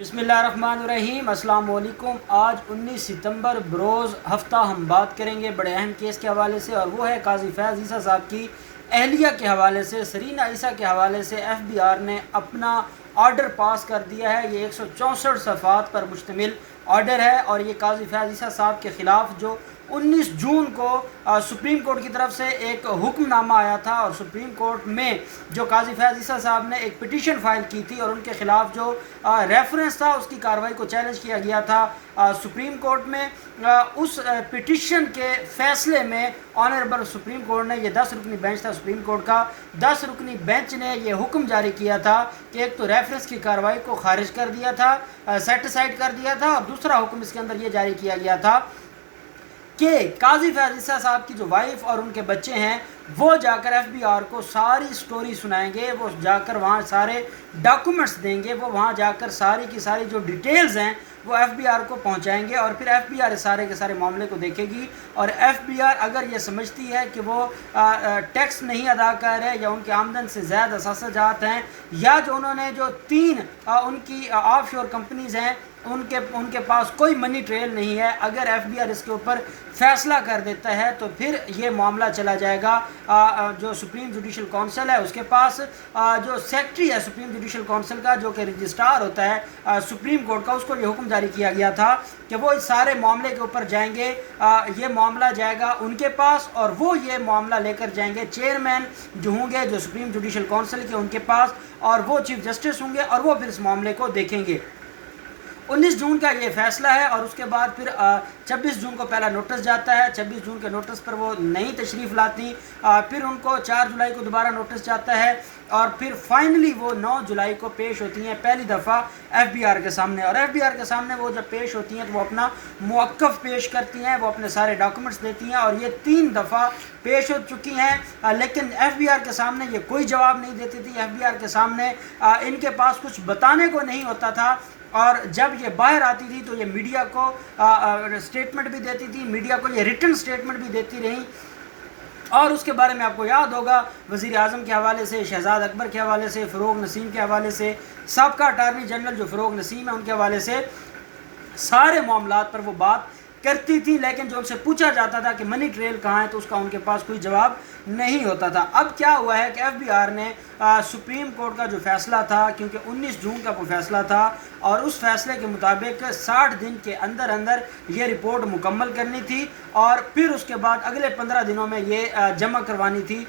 بسم اللہ الرحمن الرحیم۔ السلام علیکم۔ آج 19 ستمبر بروز ہفتہ ہم بات کریں گے بڑے اہم کیس کے حوالے سے، اور وہ ہے قاضی فیاض عیسیٰ صاحب کی اہلیہ کے حوالے سے۔ سرینہ عیسیٰ کے حوالے سے ایف بی آر نے اپنا آرڈر پاس کر دیا ہے۔ یہ 164 صفحات پر مشتمل آرڈر ہے، اور یہ قاضی فیاض عیسیٰ صاحب کے خلاف جو 19 جون کو سپریم کورٹ کی طرف سے ایک حکم نامہ آیا تھا، اور سپریم کورٹ میں جو قاضی فیاض عیسیٰ صاحب نے ایک پٹیشن فائل کی تھی، اور ان کے خلاف جو ریفرنس تھا اس کی کارروائی کو چیلنج کیا گیا تھا سپریم کورٹ میں۔ اس پٹیشن کے فیصلے میں آنریبل سپریم کورٹ نے، یہ 10 رکنی بینچ تھا سپریم کورٹ کا، 10 رکنی بینچ نے یہ حکم جاری کیا تھا کہ ایک تو ریفرنس کی کارروائی کو خارج کر دیا تھا، سیٹ اسائڈ کر دیا تھا، اور دوسرا حکم اس کے اندر یہ جاری کیا گیا تھا کہ قاضی فیاض عیسیٰ صاحب کی جو وائف اور ان کے بچے ہیں وہ جا کر ایف بی آر کو ساری سٹوری سنائیں گے، وہ جا کر وہاں سارے ڈاکومنٹس دیں گے، وہ وہاں جا کر ساری کی ساری جو ڈیٹیلز ہیں وہ ایف بی آر کو پہنچائیں گے، اور پھر ایف بی آر سارے کے سارے معاملے کو دیکھے گی۔ اور ایف بی آر اگر یہ سمجھتی ہے کہ وہ ٹیکس نہیں ادا کر رہے، یا ان کے آمدن سے زیادہ اثاثہ جات ہیں، یا جو انہوں نے جو 3 ان کی آف شور کمپنیز ہیں ان کے پاس کوئی منی ٹریل نہیں ہے، اگر ایف بی آر اس کے اوپر فیصلہ کر دیتا ہے تو پھر یہ معاملہ چلا جائے گا جو سپریم جوڈیشل کونسل ہے اس کے پاس، جو سیکٹری ہے سپریم جوڈیشل کونسل کا، جو کہ رجسٹرار ہوتا ہے سپریم کورٹ کا، اس کو یہ حکم جاری کیا گیا تھا کہ وہ اس سارے معاملے کے اوپر جائیں گے، یہ معاملہ جائے گا ان کے پاس، اور وہ یہ معاملہ لے کر جائیں گے چیئرمین جو ہوں گے جو سپریم جوڈیشل کونسل کے، ان کے پاس، اور وہ چیف جسٹس ہوں گے، اور وہ پھر اس معاملے کو دیکھیں گے۔ 19 جون کا یہ فیصلہ ہے، اور اس کے بعد پھر 26 جون کو پہلا نوٹس جاتا ہے، 26 جون کے نوٹس پر وہ نہیں تشریف لاتی، پھر ان کو 4 جولائی کو دوبارہ نوٹس جاتا ہے، اور پھر فائنلی وہ 9 جولائی کو پیش ہوتی ہیں پہلی دفعہ ایف بی آر کے سامنے، اور ایف بی آر کے سامنے وہ جب پیش ہوتی ہیں تو وہ اپنا موقف پیش کرتی ہیں، وہ اپنے سارے ڈاکومنٹس دیتی ہیں، اور یہ 3 دفعہ پیش ہو چکی ہیں، لیکن ایف بی آر کے سامنے یہ کوئی جواب نہیں دیتی تھی۔ ایف بی آر کے سامنے ان کے پاس کچھ بتانے کو نہیں ہوتا تھا، اور جب یہ باہر آتی تھی تو یہ میڈیا کو سٹیٹمنٹ بھی دیتی تھی، میڈیا کو یہ ریٹن سٹیٹمنٹ بھی دیتی رہیں، اور اس کے بارے میں آپ کو یاد ہوگا وزیر اعظم کے حوالے سے، شہزاد اکبر کے حوالے سے، فروغ نسیم کے حوالے سے، سابقہ اٹارنی جنرل جو فروغ نسیم ہے ان کے حوالے سے سارے معاملات پر وہ بات کرتی تھی، لیکن جو ان سے پوچھا جاتا تھا کہ منی ٹریل کہاں ہے تو اس کا ان کے پاس کوئی جواب نہیں ہوتا تھا۔ اب کیا ہوا ہے کہ ایف بی آر نے سپریم کورٹ کا جو فیصلہ تھا، کیونکہ 19 جون کا وہ فیصلہ تھا، اور اس فیصلے کے مطابق 60 دن کے اندر اندر یہ رپورٹ مکمل کرنی تھی، اور پھر اس کے بعد اگلے 15 دنوں میں یہ جمع کروانی تھی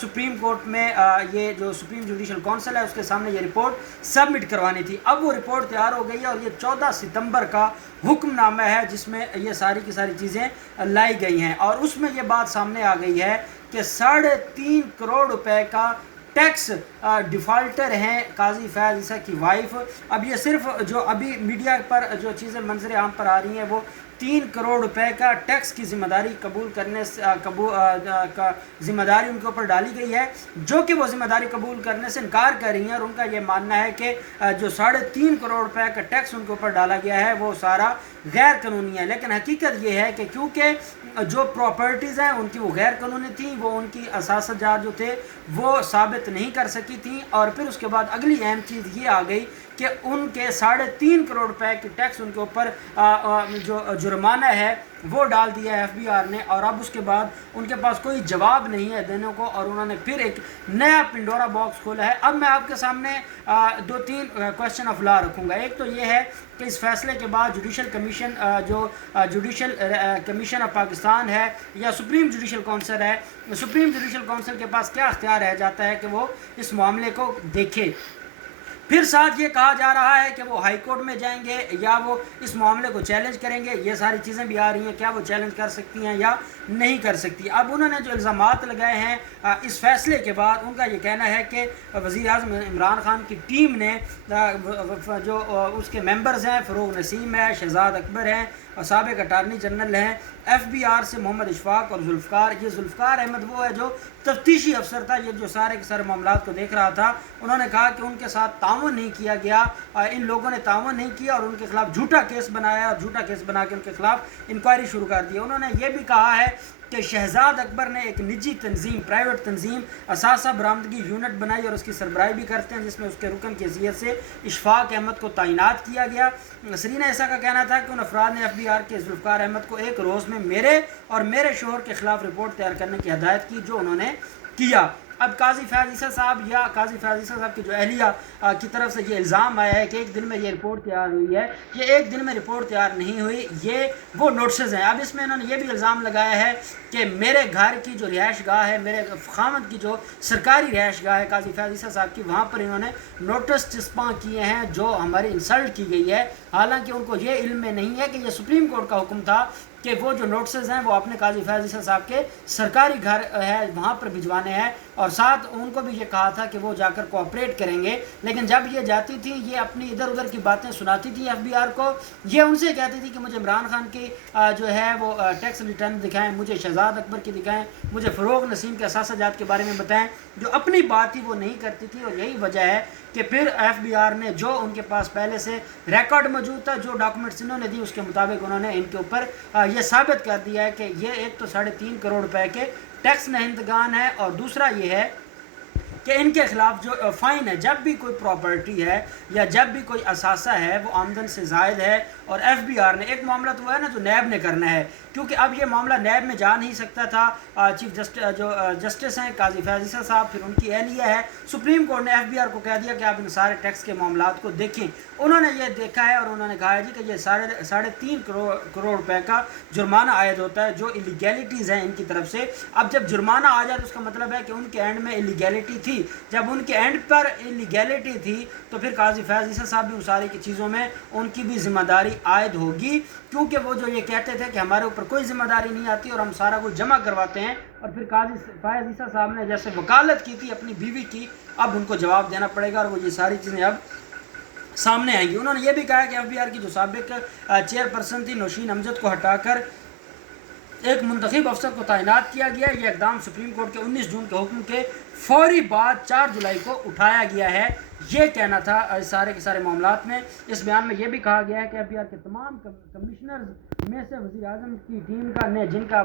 سپریم کورٹ میں، یہ جو سپریم جوڈیشل کونسل ہے اس کے سامنے یہ رپورٹ سبمٹ کروانی تھی۔ اب وہ رپورٹ تیار ہو گئی ہے، اور یہ 14 ستمبر کا حکم نامہ ہے جس میں یہ ساری کی ساری چیزیں لائی گئی ہیں، اور اس میں یہ بات سامنے آ گئی ہے کہ 3.5 کروڑ روپے کا ٹیکس ڈیفالٹر ہیں قاضی فیاض عیسیٰ کی وائف۔ اب یہ صرف جو ابھی میڈیا پر جو چیزیں منظر عام پر آ رہی ہیں وہ 3 کروڑ روپے کا ٹیکس کی ذمہ داری قبول کرنے سے ذمہ داری ان کے اوپر ڈالی گئی ہے، جو کہ وہ ذمہ داری قبول کرنے سے انکار کر رہی ہیں، اور ان کا یہ ماننا ہے کہ جو 3.5 کروڑ روپے کا ٹیکس ان کے اوپر ڈالا گیا ہے وہ سارا غیر قانونی ہے۔ لیکن حقیقت یہ ہے کہ کیونکہ جو پراپرٹیز ہیں ان کی وہ غیر قانونی تھیں، وہ ان کی اثاثہ جات جو تھے وہ ثابت نہیں کر سکی تھیں، اور پھر اس کے بعد اگلی اہم چیز یہ آ گئی کہ ان کے 3.5 کروڑ روپے کی ٹیکس ان کے اوپر جو جرمانہ ہے وہ ڈال دیا ہے ایف بی آر نے، اور اب اس کے بعد ان کے پاس کوئی جواب نہیں ہے دینے کو، اور انہوں نے پھر ایک نیا پنڈورا باکس کھولا ہے۔ اب میں آپ کے سامنے 2-3 کویسچن آف لا رکھوں گا۔ ایک تو یہ ہے کہ اس فیصلے کے بعد جوڈیشل کمیشن جو جوڈیشل کمیشن آف پاکستان ہے یا سپریم جوڈیشل کونسل ہے، سپریم جوڈیشل کونسل کے پاس کیا اختیار رہ جاتا ہے کہ وہ اس معاملے کو دیکھے۔ پھر ساتھ یہ کہا جا رہا ہے کہ وہ ہائی کورٹ میں جائیں گے یا وہ اس معاملے کو چیلنج کریں گے، یہ ساری چیزیں بھی آ رہی ہیں، کیا وہ چیلنج کر سکتی ہیں یا نہیں کر سکتی۔ اب انہوں نے جو الزامات لگائے ہیں اس فیصلے کے بعد، ان کا یہ کہنا ہے کہ وزیر اعظم عمران خان کی ٹیم نے جو اس کے ممبرز ہیں، فروغ نسیم ہے، شہزاد اکبر ہیں، اور سابق اٹارنی جنرل ہیں، ایف بی آر سے محمد اشفاق اور ذوالفقار، یہ ذوالفقار احمد وہ ہے جو تفتیشی افسر تھا، یہ جو سارے کے سارے معاملات کو دیکھ رہا تھا، انہوں نے کہا کہ ان کے ساتھ تعاون نہیں کیا گیا، ان لوگوں نے تعاون نہیں کیا، اور ان کے خلاف جھوٹا کیس بنایا، اور جھوٹا کیس بنا کے ان کے خلاف انکوائری شروع کر دی۔ انہوں نے یہ بھی کہا ہے کہ شہزاد اکبر نے ایک نجی تنظیم، پرائیویٹ تنظیم اثاثہ برآمدگی یونٹ بنائی اور اس کی سربراہی بھی کرتے ہیں، جس میں اس کے رکن کی حیثیت سے اشفاق احمد کو تعینات کیا گیا۔ سرینہ عیسیٰ کا کہنا تھا کہ ان افراد نے FBI کے ذوالفقار احمد کو ایک روز میں میرے اور میرے شوہر کے خلاف رپورٹ تیار کرنے کی ہدایت کی، جو انہوں نے کیا۔ اب قاضی فیاض عیسیٰ صاحب یا قاضی فیاض عیسیٰ صاحب کی جو اہلیہ کی طرف سے یہ الزام آیا ہے کہ ایک دن میں یہ رپورٹ تیار ہوئی ہے، یہ ایک دن میں رپورٹ تیار نہیں ہوئی، یہ وہ نوٹسز ہیں۔ اب اس میں انہوں نے یہ بھی الزام لگایا ہے کہ میرے گھر کی جو رہائش گاہ ہے، میرے خامد کی جو سرکاری رہائش گاہ ہے قاضی فیاض عیسیٰ صاحب کی، وہاں پر انہوں نے نوٹس چسپاں کیے ہیں جو ہماری انسلٹ کی گئی ہے، حالانکہ ان کو یہ علم میں نہیں ہے کہ یہ سپریم کورٹ کا حکم تھا کہ وہ جو نوٹسز ہیں وہ اپنے قاضی فیاض عیسیٰ صاحب کے سرکاری گھر ہے وہاں پر بھجوانے ہیں، اور ساتھ ان کو بھی یہ کہا تھا کہ وہ جا کر کوآپریٹ کریں گے۔ لیکن جب یہ جاتی تھی، یہ اپنی ادھر ادھر کی باتیں سناتی تھی FBI کو، یہ ان سے کہتی تھی کہ مجھے عمران خان کی جو ہے وہ ٹیکس ریٹرن دکھائیں، مجھے شہزاد اکبر کی دکھائیں، مجھے فروغ نسیم کے اثاثہ جات کے بارے میں بتائیں، جو اپنی بات تھی وہ نہیں کرتی تھی۔ اور یہی وجہ ہے کہ پھر FBI نے جو ان کے پاس پہلے سے ریکارڈ موجود تھا، جو ڈاکومنٹس انہوں نے دی، اس کے مطابق انہوں نے ان کے اوپر یہ ثابت کر دیا ہے کہ یہ ایک تو 3.5 کروڑ روپے کے ٹیکس نہندگان ہے، اور دوسرا یہ ہے کہ ان کے خلاف جو فائن ہے، جب بھی کوئی پراپرٹی ہے یا جب بھی کوئی اثاثہ ہے وہ آمدن سے زائد ہے، اور FBI نے ایک معاملہ تو وہ ہے نا جو نیب نے کرنا ہے، کیونکہ اب یہ معاملہ نیب میں جا نہیں سکتا تھا۔ چیف جسٹس ہیں قاضی فیاض عیسیٰ صاحب، پھر ان کی اہلیہ ہے، سپریم کورٹ نے FBI کو کہہ دیا کہ آپ ان سارے ٹیکس کے معاملات کو دیکھیں۔ انہوں نے یہ دیکھا ہے اور انہوں نے کہا ہے جی کہ یہ 3.5 کروڑ روپے کا جرمانہ عائد ہوتا ہے جو ایلیگیلٹیز ہیں ان کی طرف سے۔ اب جب جرمانہ آ جائے تو اس کا مطلب ہے کہ ان کے اینڈ میں ایلیگیلٹی تھی، جب ان کے اینڈ پر ایلیگیلٹی تھی تو پھر قاضی فیاض عیسیٰ صاحب بھی ان ساری کی چیزوں میں ان کی بھی ذمہ داری عائد ہوگی، کیونکہ وہ جو یہ کہتے تھے کہ ہمارے اوپر کوئی ذمہ داری نہیں آتی اور ہم سارا کچھ جمع کرواتے ہیں، اور پھر قاضی فیاض عیسیٰ صاحب نے جیسے وکالت کی تھی اپنی بیوی کی، اب ان کو جواب دینا پڑے گا، اور وہ یہ ساری چیزیں اب سامنے آئیں گی۔ انہوں نے یہ بھی کہا کہ FBI کی جو سابق چیئرپرسن تھی نوشین امجد کو ہٹا کر ایک منتخب افسر کو تعینات کیا گیا۔ یہ اقدام سپریم کورٹ کے 19 جون کے حکم کے فوری بعد 4 جولائی کو اٹھایا گیا ہے، یہ کہنا تھا سارے کے سارے معاملات میں۔ اس بیان میں یہ بھی کہا گیا ہے کہ FBI کے تمام کمشنرز میں سے وزیر اعظم کی ٹیم نے جن کا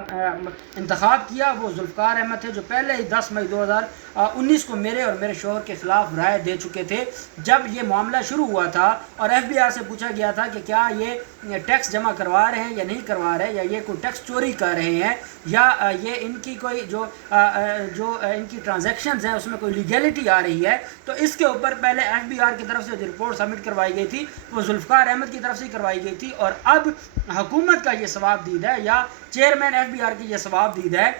انتخاب کیا وہ ذوالفقار احمد تھے، جو پہلے ہی 10 مئی 2019 کو میرے اور میرے شوہر کے خلاف رائے دے چکے تھے۔ جب یہ معاملہ شروع ہوا تھا اور FBI سے پوچھا گیا تھا کہ کیا یہ ٹیکس جمع کروا رہے ہیں یا نہیں کروا رہے، یا یہ کوئی ٹیکس چوری کر رہے ہیں، یا یہ ان کی کوئی جو ان کی ٹرانزیکشنز ہیں اس میں کوئی لیگیلٹی آ رہی ہے، تو اس کے اوپر پہلے FBI کی طرف سے جو رپورٹ سبمٹ کروائی گئی تھی وہ ذوالفقار احمد کی طرف سے کروائی گئی تھی، اور اب حکومت کا یہ ثواب دید ہے یا چیئرمین FBI کی یہ ثواب دید ہے،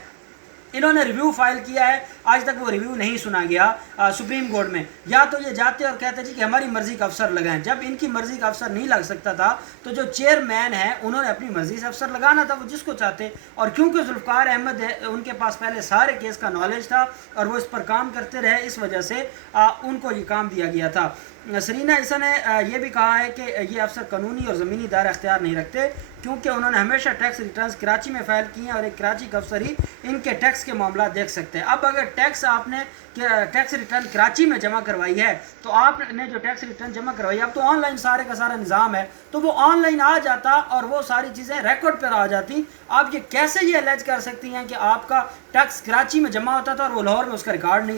انہوں نے ریویو فائل کیا ہے، آج تک وہ ریویو نہیں سنا گیا سپریم کورٹ میں۔ یا تو یہ جاتے اور کہتے جی کہ ہماری مرضی کا افسر لگائیں، جب ان کی مرضی کا افسر نہیں لگ سکتا تھا تو جو چیئرمین ہے انہوں نے اپنی مرضی سے افسر لگانا تھا، وہ جس کو چاہتے، اور کیونکہ ذوالفقار احمد ہے ان کے پاس پہلے سارے کیس کا نالج تھا اور وہ اس پر کام کرتے رہے، اس وجہ سے ان کو یہ کام دیا گیا تھا۔ سرینہ عیسیٰ نے یہ بھی کہا ہے کہ یہ افسر قانونی اور زمینی دائرہ اختیار نہیں رکھتے، کیونکہ انہوں نے ہمیشہ ٹیکس ریٹرنز کراچی میں فائل کی ہیں اور ایک کراچی کا افسر ہی ان کے ٹیکس کے معاملات دیکھ سکتے ہیں۔ اب اگر آپ نے ٹیکس ریٹرن کراچی میں جمع کروائی ہے تو آپ نے جو ٹیکس ریٹرن جمع کروائی ہے، اب تو آن لائن سارے کا سارا نظام ہے، تو وہ آن لائن آ جاتا اور وہ ساری چیزیں ریکارڈ پر آ جاتی۔ آپ یہ کیسے یہ الیج کر سکتی ہیں کہ آپ کا ٹیکس کراچی میں جمع ہوتا تھا اور وہ لاہور میں اس کا ریکارڈ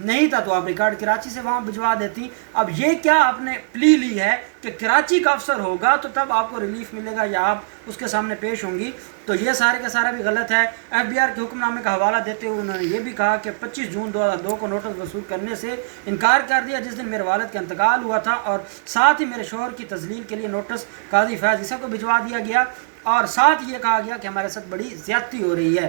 نہیں تھا تو آپ ریکارڈ کراچی سے وہاں بھجوا دیتی۔ اب یہ کیا آپ نے پلی لی ہے کہ کراچی کا افسر ہوگا تو تب آپ کو ریلیف ملے گا یا آپ اس کے سامنے پیش ہوں گی، تو یہ سارے کا سارا بھی غلط ہے۔ FBI کے حکم نامے کا حوالہ دیتے ہوئے انہوں نے یہ بھی کہا کہ 25 جون 2002 کو نوٹس وصول کرنے سے انکار کر دیا، جس دن میرے والد کا انتقال ہوا تھا، اور ساتھ ہی میرے شوہر کی تذلیل کے لیے نوٹس قاضی فیاض عیسیٰ کو بھجوا دیا گیا، اور ساتھ یہ کہا گیا کہ ہمارے ساتھ بڑی زیادتی ہو رہی ہے۔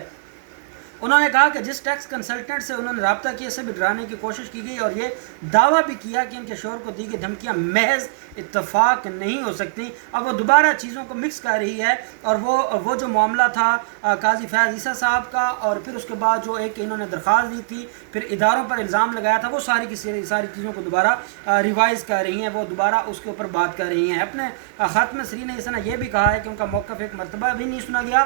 انہوں نے کہا کہ جس ٹیکس کنسلٹنٹ سے انہوں نے رابطہ کیا سے بھی ڈرانے کی کوشش کی گئی، اور یہ دعویٰ بھی کیا کہ ان کے شوہر کو دی گئی دھمکیاں محض اتفاق نہیں ہو سکتی۔ اب وہ دوبارہ چیزوں کو مکس کر رہی ہے، اور وہ جو معاملہ تھا قاضی فیاض عیسیٰ صاحب کا، اور پھر اس کے بعد جو ایک انہوں نے درخواست دی تھی، پھر اداروں پر الزام لگایا تھا، وہ ساری کی ساری چیزوں کو دوبارہ ریوائز کر رہی ہیں، وہ دوبارہ اس کے اوپر بات کر رہی ہیں۔ اپنے خط میں سرینہ عیسیٰ نے یہ بھی کہا ہے کہ ان کا موقف ایک مرتبہ بھی نہیں سنا گیا،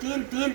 3-3